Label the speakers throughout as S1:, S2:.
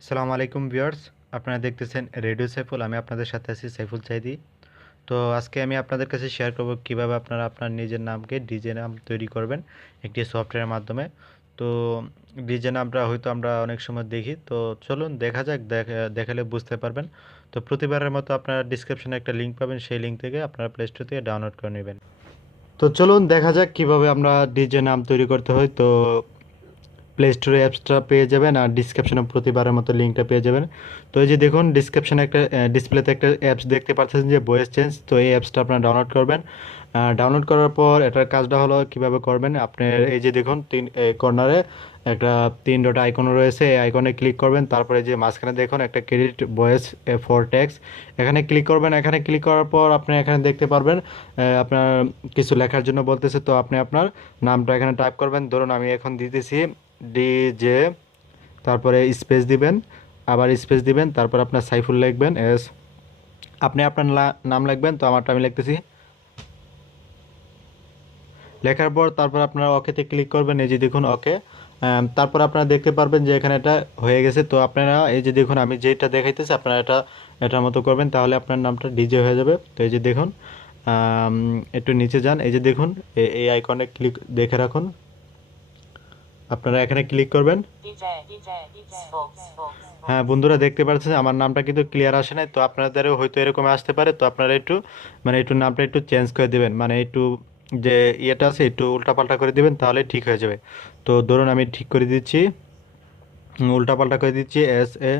S1: আসসালামু আলাইকুম ভিউয়ার্স, আপনারা দেখতেছেন রেডিও সাইফুল, আমি আপনাদের সাথে আছি সাইফুল চাইদি তো আজকে আমি আপনাদের কাছে শেয়ার করব কীভাবে আপনারা আপনার নিজের নামকে ডিজে নাম তৈরি করবেন একটি সফটওয়্যারের মাধ্যমে। তো ডিজে নামটা হয়তো আমরা অনেক সময় দেখি, তো চলুন দেখা যাক, দেখা- দেখালে বুঝতে পারবেন। তো প্রতিবারের মতো আপনারা ডিসক্রিপশনে একটা লিঙ্ক পাবেন, সেই লিঙ্ক থেকে আপনারা প্লে স্টোর থেকে ডাউনলোড করে নেবেন। তো চলুন দেখা যাক কীভাবে আমরা ডিজে নাম তৈরি করতে হয়। তো প্লে স্টোরে অ্যাপসটা পেয়ে যাবেন আর ডিসক্রিপশনে প্রতিবারের মতো লিঙ্কটা পেয়ে যাবেন। তো এই যে দেখুন ডিসক্রিপশনে একটা ডিসপ্লেতে একটা অ্যাপস দেখতে পাচ্ছেন যে ভয়েস চেঞ্জ তো এই অ্যাপসটা আপনারা ডাউনলোড করবেন। ডাউনলোড করার পর এটার কাজটা হলো কীভাবে করবেন? আপনার এই যে দেখুন, তিন কর্নারে একটা তিন ডট আইকন রয়েছে, এই আইকনে ক্লিক করবেন। তারপরে যে মাঝখানে দেখুন, একটা ক্রেডিট ভয়েস ফর ট্যাক্স এখানে ক্লিক করবেন, এখানে ক্লিক করার পর আপনি এখানে দেখতে পারবেন আপনার কিছু লেখার জন্য বলতেছে, তো আপনি আপনার নামটা এখানে টাইপ করবেন। ধরুন আমি এখন দিতেছি ডিজে তারপরে স্পেস দিবেন, আবার স্পেস দিবেন, তারপর আপনার সাইফুল লিখবেন এস আপনি আপনার নাম লিখবেন, তো আমারটা আমি লিখতেছি। লেখার পর তারপর আপনারা ওকেতে ক্লিক করবেন, এই যে দেখুন ওকে তারপর আপনারা দেখতে পারবেন যে এখানে এটা হয়ে গেছে, তো আপনারা এই যে দেখুন, আমি যেটা দেখাইতেছি, আপনারা এটা, এটার মতো করবেন, তাহলে আপনার নামটা ডিজে হয়ে যাবে। তো এই যে দেখুন একটু নিচে যান, এই যে দেখুন এই আইকনে ক্লিক দেখে রাখুন। আপনারা এখানে ক্লিক করবেন। হ্যাঁ বন্ধুরা দেখতে পাচ্ছেন, আমার নামটা কিন্তু ক্লিয়ার আসে নাই, তো আপনাদেরও হয়তো এরকম আসতে পারে, তো আপনারা একটু মানে একটু নামটা একটু চেঞ্জ করে দেবেন মানে একটু যে ইয়েটা আছে, একটু উল্টাপাল্টা করে দিবেন, তাহলে ঠিক হয়ে যাবে। তো ধরুন আমি ঠিক করে দিচ্ছি উল্টাপাল্টা করে দিচ্ছি এস এ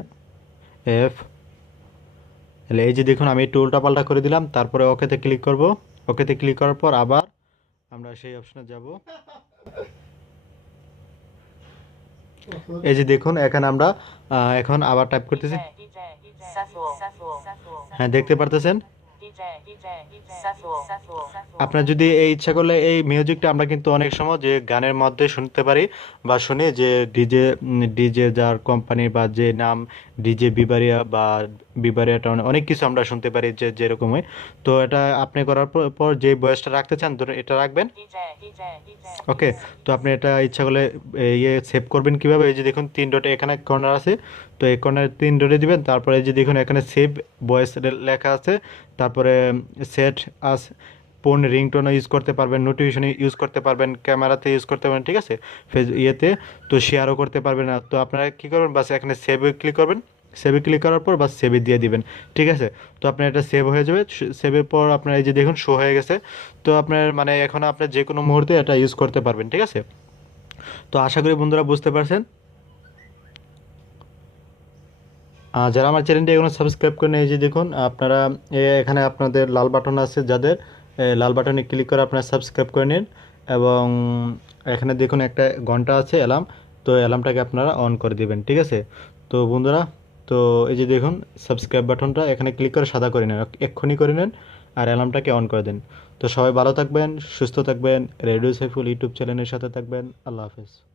S1: এফ তাহলে এই যে দেখুন, আমি একটু উল্টাপাল্টা করে দিলাম, তারপরে ওকেতে ক্লিক করব ওকেতে ক্লিক করার পর আবার আমরা সেই অপশনে যাব। এই যে দেখুন এখানে আমরা আহ, এখন আবার টাইপ করতেছি। হ্যাঁ দেখতে পারতেছেন? আপনার যদি এই ইচ্ছা করলে এই মিউজিকটা আমরা কিন্তু অনেক সময় যে গানের মধ্যে শুনতে পারি বা শুনি যে ডিজে ডিজে যার কোম্পানি বা যে নাম ডিজে বিবারিয়া বা বিবারিয়া টাউন অনেক কিছু আমরা শুনতে পারি যে যেরকম হয় তো এটা আপনি করার পর- পর যে বয়সটা রাখতে চান ধরুন এটা রাখবেন. ওকে তো আপনি এটা ইচ্ছা করলে ইয়ে সেভ করবেন কীভাবে এই যে দেখুন তিন ডটে এখানে কর্নার আছে তো এই কর্নারে তিন ডটে দিবেন তারপরে এই যে দেখুন এখানে সেভ ভয়েস লেখা আছে তারপরে সেট আস ফোন রিংটোনও ইউজ করতে পারবেন নোটিফিকেশন ইউজ করতে পারবেন ক্যামেরাতে ইউজ করতে পারবেন, ঠিক আছে? ফেস ইয়েতে তো শেয়ারও করতে পারবেন না। তো আপনারা কী করবেন? বাস এখানে সেভে ক্লিক করবেন। সেভে ক্লিক করার পর বাস সেভে দিয়ে দিবেন, ঠিক আছে? তো আপনার এটা সেভ হয়ে যাবে। সেভের পর আপনার এই যে দেখুন শো হয়ে গেছে। তো আপনার মানে এখন আপনার যে কোনো মুহূর্তে এটা ইউজ করতে পারবেন, ঠিক আছে? তো আশা করি বন্ধুরা বুঝতে পারছেন। যারা আমার চ্যানেলটি এখনও সাবস্ক্রাইব করে এই যে দেখুন, আপনারা এখানে আপনাদের লাল বাটন আছে যাদের লাল বাটনে ক্লিক করে আপনারা সাবস্ক্রাইব করে নিন এবং এখানে দেখুন একটা ঘণ্টা আছে অ্যালার্ম তো অ্যালার্মটাকে আপনারা অন করে দিবেন, ঠিক আছে? তো বন্ধুরা, তো এই যে দেখুন সাবস্ক্রাইব বাটনটা এখানে ক্লিক করে সাদা করে নেন, এক্ষুনি করে নেন আর অ্যালার্মটাকে অন করে দিন। তো সবাই ভালো থাকবেন, সুস্থ থাকবেন, রেডিও সাইফুল ইউটিউব চ্যানেলের সাথে থাকবেন, আল্লাহ হাফেজ।